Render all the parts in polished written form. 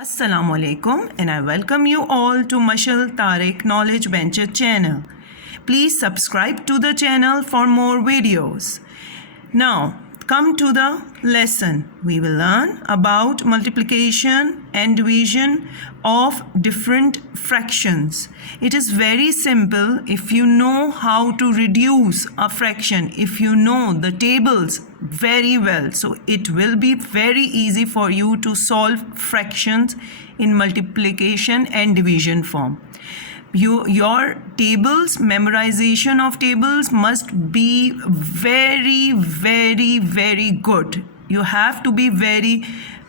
Assalamu alaikum and I welcome you all to Mashal Tariq Knowledge Venture channel. Please subscribe to the channel for more videos. Now come to the lesson. We will learn about multiplication and division of different fractions. It is very simple if you know how to reduce a fraction, if you know the tables very well. So it will be very easy for you to solve fractions in multiplication and division form. Your tables, memorization of tables must be very good. You have to be very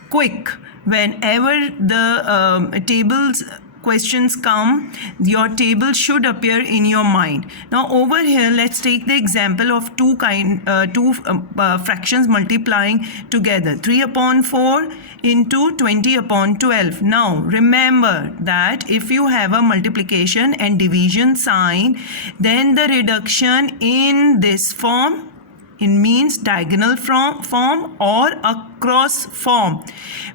quick. Whenever the tables questions come, your table should appear in your mind. Now over here, let's take the example of two fractions multiplying together. 3 upon 4 into 20 upon 12. Now remember that if you have a multiplication and division sign, then the reduction in this form, it means diagonal form or a cross form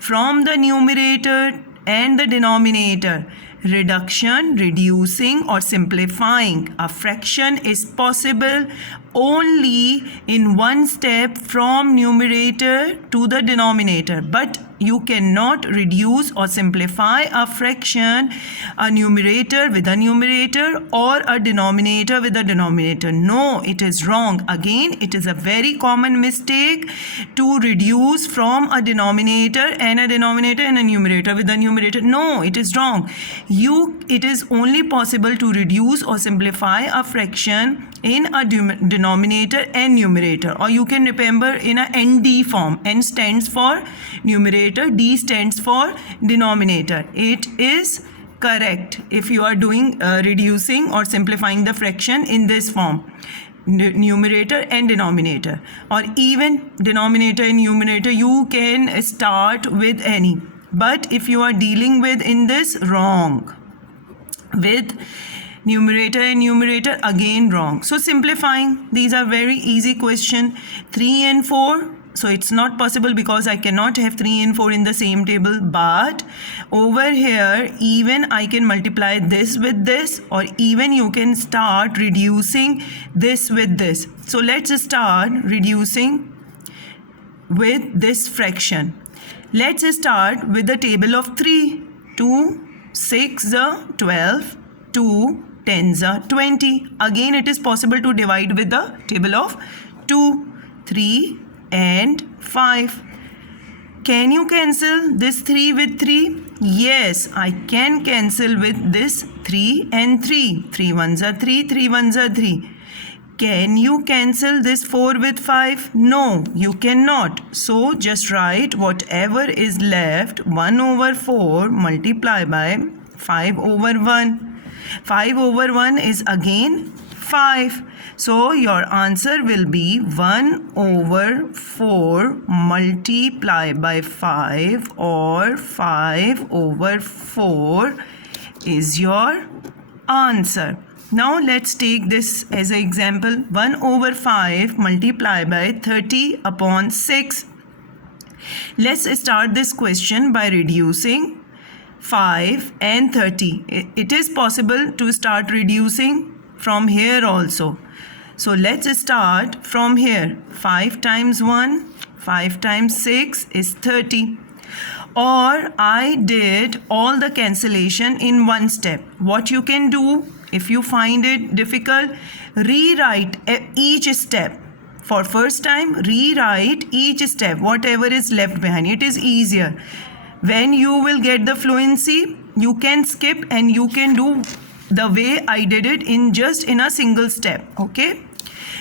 from the numerator and the denominator. Reduction, reducing or simplifying a fraction is possible only in one step from numerator to the denominator, but you cannot reduce or simplify a fraction, a numerator with a numerator or a denominator with a denominator. No, it is wrong. Again, it is a very common mistake to reduce from a denominator and a numerator with a numerator. No, it is wrong. It is only possible to reduce or simplify a fraction in a denominator and numerator, or you can remember in a ND form. N stands for numerator, D stands for denominator. It is correct if you are doing reducing or simplifying the fraction in this form, numerator and denominator, or even denominator and numerator. You can start with any, but if you are dealing with in this, wrong. With numerator and numerator, again wrong. So simplifying, these are very easy question. 3 and 4, so it's not possible because I cannot have 3 and 4 in the same table, but over here even I can multiply this with this, or even you can start reducing this with this. So let's start reducing with this fraction. Let's start with the table of 3. 2 6 12, 2 10s are 20. Again, it is possible to divide with the table of 2, 3 and 5. Can you cancel this 3 with 3? Yes, I can cancel with this 3 and 3. 3 1s are 3, 3 1s are 3. Can you cancel this 4 with 5? No, you cannot. So just write whatever is left, 1 over 4 multiplied by 5 over 1. 5 over 1 is again 5. So your answer will be 1 over 4 multiplied by 5, or 5 over 4 is your answer. Now let's take this as an example. 1 over 5 multiplied by 30 upon 6. Let's start this question by reducing 5 and 30. It is possible to start reducing from here also. So let's start from here. 5 times 1, 5 times 6 is 30. Or I did all the cancellation in one step. What you can do, if you find it difficult, rewrite each step. For first time, rewrite each step, whatever is left behind. It is easier. When you will get the fluency, you can skip and you can do the way I did it in a single step. Okay.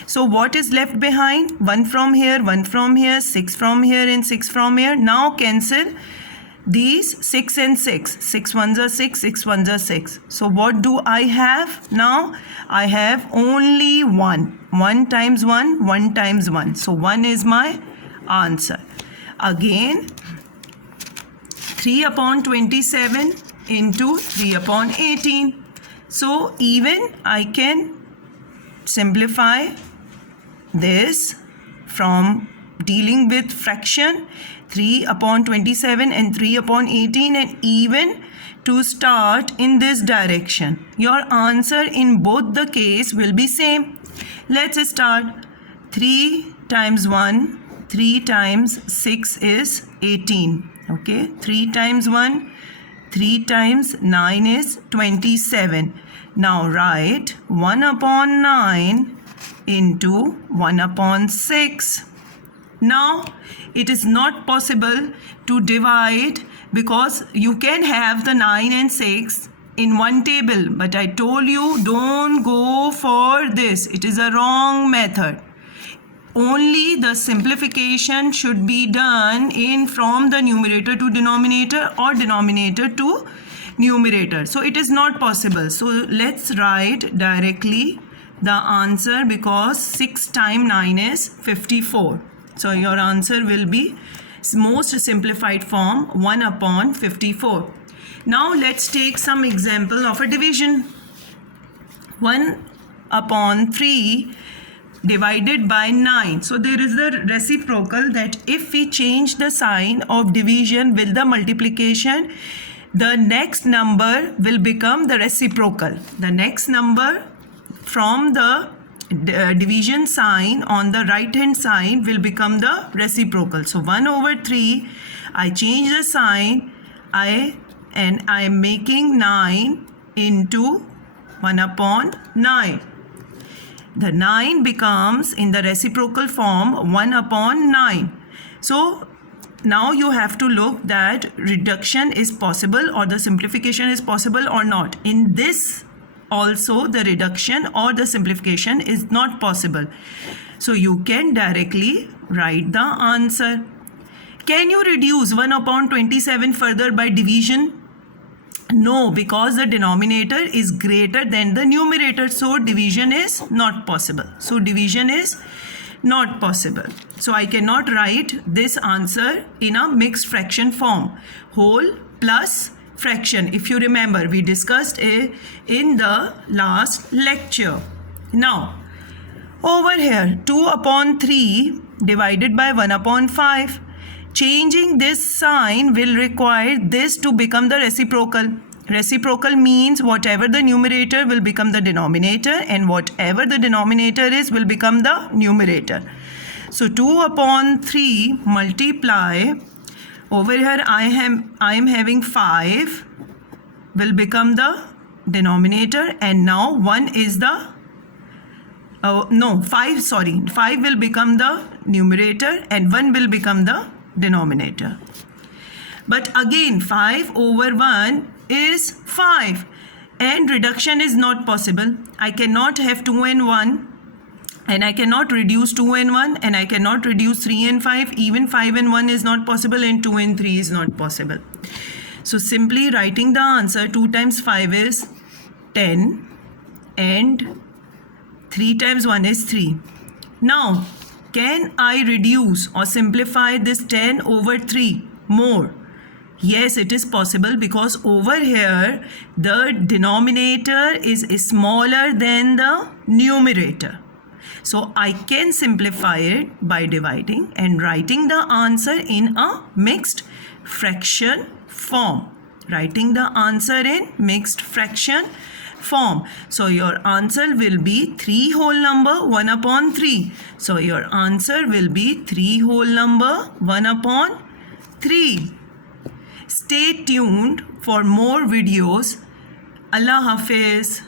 So what is left behind? 1 from here, 1 from here, 6 from here and 6 from here. Now cancel these 6 and 6. 6 1s are 6, 6 1s are 6. So what do I have now? I have only 1. 1 times 1, 1 times 1. So 1 is my answer. Again, 3 upon 27 into 3 upon 18. So even I can simplify this from dealing with fraction. 3 upon 27 and 3 upon 18, and even to start in this direction. Your answer in both the case will be same. Let's start. 3 times 1, 3 times 6 is 18. Okay, 3 times 1, 3 times 9 is 27. Now write 1 upon 9 into 1 upon 6. Now it is not possible to divide because you can have the 9 and 6 in one table, but I told you don't go for this. It is a wrong method. Only the simplification should be done from the numerator to denominator or denominator to numerator. So it is not possible. So let's write directly the answer, because 6 times 9 is 54. So your answer will be most simplified form 1 upon 54. Now let's take some example of a division. 1 upon 3 divided by 9. So there is the reciprocal, that if we change the sign of division with the multiplication, the next number will become the reciprocal. The next number from the division sign on the right hand side will become the reciprocal. So 1 over 3, I change the sign, I am making 9 into 1 upon 9. The 9 becomes in the reciprocal form 1 upon 9. So now you have to look that reduction is possible or the simplification is possible or not. In this also the reduction or the simplification is not possible. So you can directly write the answer. Can you reduce 1 upon 27 further by division? No, because the denominator is greater than the numerator. So division is not possible. So division is not possible. So I cannot write this answer in a mixed fraction form. Whole plus fraction. If you remember, we discussed it in the last lecture. Now, over here, 2 upon 3 divided by 1 upon 5. Changing this sign will require this to become the reciprocal. Reciprocal means whatever the numerator will become the denominator, and whatever the denominator is will become the numerator. So 2 upon 3 multiply. Over here I am having 5 will become the denominator, and now 1 is the 5 will become the numerator and 1 will become the denominator. But again 5 over 1 is 5, and reduction is not possible. I cannot have 2 and 1, and I cannot reduce 2 and 1, and I cannot reduce 3 and 5. Even 5 and 1 is not possible, and 2 and 3 is not possible. So simply writing the answer, 2 times 5 is 10 and 3 times 1 is 3. Now can I reduce or simplify this 10 over 3 more? Yes, it is possible, because over here the denominator is smaller than the numerator. So I can simplify it by dividing and writing the answer in a mixed fraction form. Writing the answer in mixed fraction form. So your answer will be 3 whole number 1 upon 3. So your answer will be 3 whole number 1 upon 3. Stay tuned for more videos. Allah Hafiz.